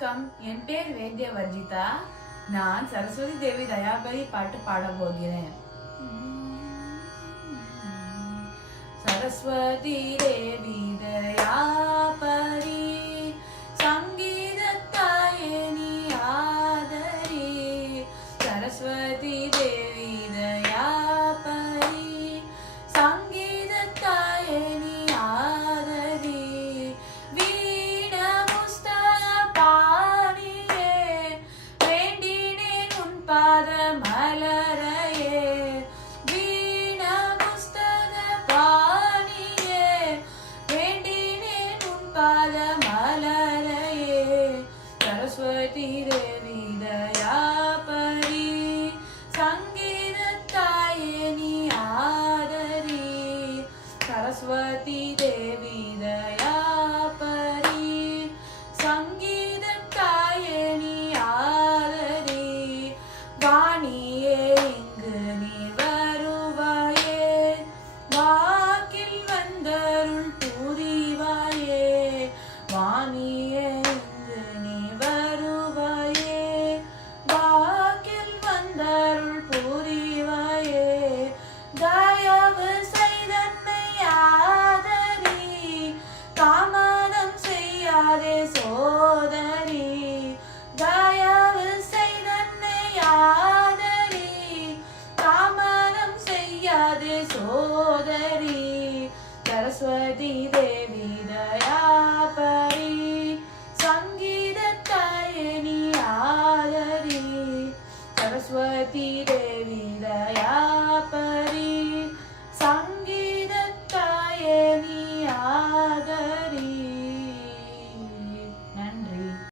வணக்கம், என் பேர் வேத்ய வர்ஜிதா. நான் சரஸ்வதி தேவி தயாபரி பாட்டு பாட போகிறேன். சரஸ்வதி தேவி தயாபரி சங்கீதத்தாயே நீ ஆதரி. சரஸ்வதி தேவி தயாபரி சங்கீதத்தாயே நீ ஆதரி. வீண புஸ்தக பாணியே வேண்டினேன் உன் பாத மலரையே. வீண புஸ்தக பாணியே வேண்டினேன் உன் பாத மலரையே. சரஸ்வதி தேவி தயாபரி சங்கீதத்தாயே நீ ஆதரி. சரஸ்வதி தேவி தயாபரி சங்கீதத்தாயே நீ ஆதரி. வாணியே இங்கு நீ வருவாயே, வாக்கில் வந்தருள் புரிவாயே. வாணியே இங்கு நீ வருவாயே, வாக்கில் வந்தருள் புரிவாயே. தயவு செய்தன்னை ஆதரி, தாமதம் செய்யாதே சோதரி. தயவு செய்தன்னை ஆதரி, தாமதம் செய்யாதே சோதரி. சரஸ்வதி தேவி தயாபரி சங்கீதத்தாயே நீ ஆதரி. சரஸ்வதி தேவி